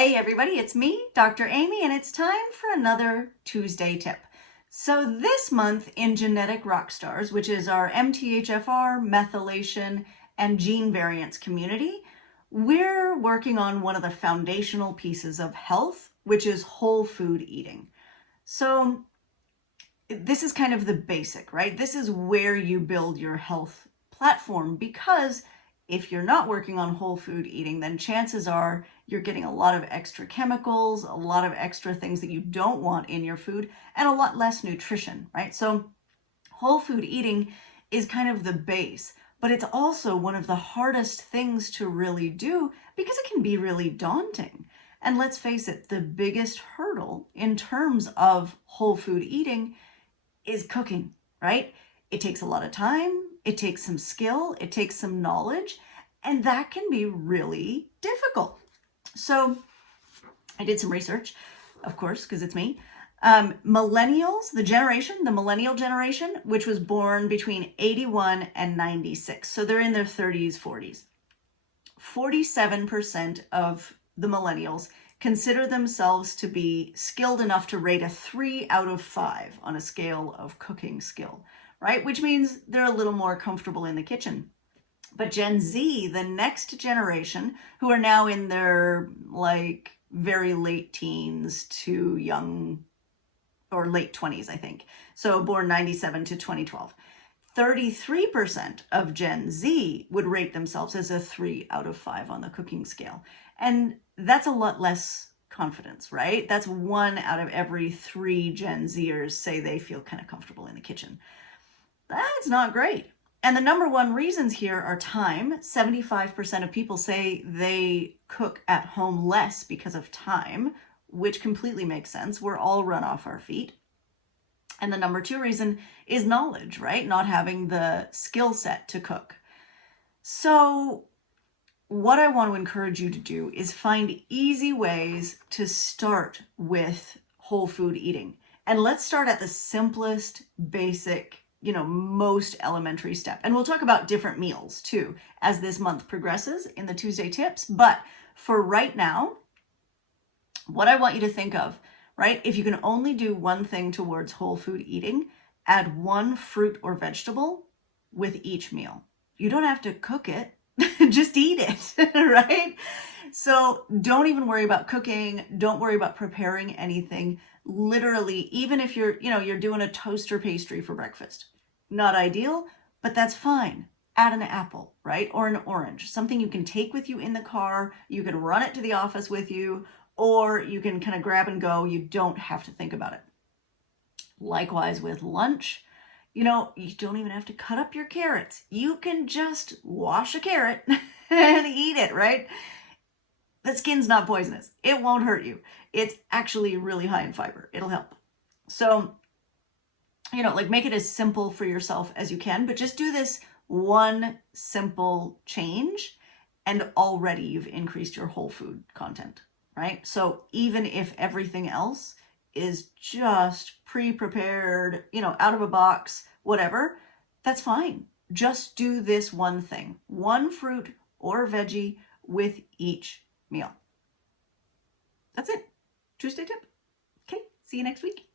Hey everybody, it's me, Dr. Amy, and it's time for another Tuesday tip. So this month in Genetic Rockstars, which is our MTHFR, methylation, and gene variants community, we're working on one of the foundational pieces of health, which is whole food eating. So this is kind of the basic, right? This is where you build your health platform, because if you're not working on whole food eating, then chances are you're getting a lot of extra chemicals, a lot of extra things that you don't want in your food, and a lot less nutrition, right? So whole food eating is kind of the base, but it's also one of the hardest things to really do because it can be really daunting. And let's face it, the biggest hurdle in terms of whole food eating is cooking, right? It takes a lot of time, it takes some skill, it takes some knowledge, and that can be really difficult. So I did some research, of course, because it's me. Millennials, the millennial generation, which was born between 81 and 96. So they're in their 30s, 40s. 47% of the millennials consider themselves to be skilled enough to rate a 3 out of 5 on a scale of cooking skill, right? Which means they're a little more comfortable in the kitchen. But Gen Z, the next generation, who are now in their very late teens to young or late 20s, I think. So born 97 to 2012. 33% of Gen Z would rate themselves as a 3 out of 5 on the cooking scale. And that's a lot less confidence, right? That's 1 out of every 3 Gen Zers say they feel kind of comfortable in the kitchen. That's not great. And the number one reasons here are time. 75% of people say they cook at home less because of time, which completely makes sense. We're all run off our feet. And the number 2 reason is knowledge, right? Not having the skill set to cook. So what I want to encourage you to do is find easy ways to start with whole food eating. And let's start at the simplest, basic, most elementary step. And we'll talk about different meals too as this month progresses in the Tuesday tips. But for right now, what I want you to think of, right? If you can only do one thing towards whole food eating, add 1 fruit or vegetable with each meal. You don't have to cook it, just eat it, right? So don't even worry about cooking. Don't worry about preparing anything. Literally, even if you're doing a toaster pastry for breakfast, not ideal, but that's fine. Add an apple, right? Or an orange, something you can take with you in the car. You can run it to the office with you, or you can kind of grab and go. You don't have to think about it. Likewise with lunch, you don't even have to cut up your carrots. You can just wash a carrot and eat it, right? The skin's not poisonous. It won't hurt you. It's actually really high in fiber. It'll help. So, make it as simple for yourself as you can, but just do this one simple change and already you've increased your whole food content, right? So even if everything else is just pre-prepared, out of a box, whatever, that's fine. Just do this one thing, 1 fruit or veggie with each meal. That's it. Tuesday tip. Okay, see you next week.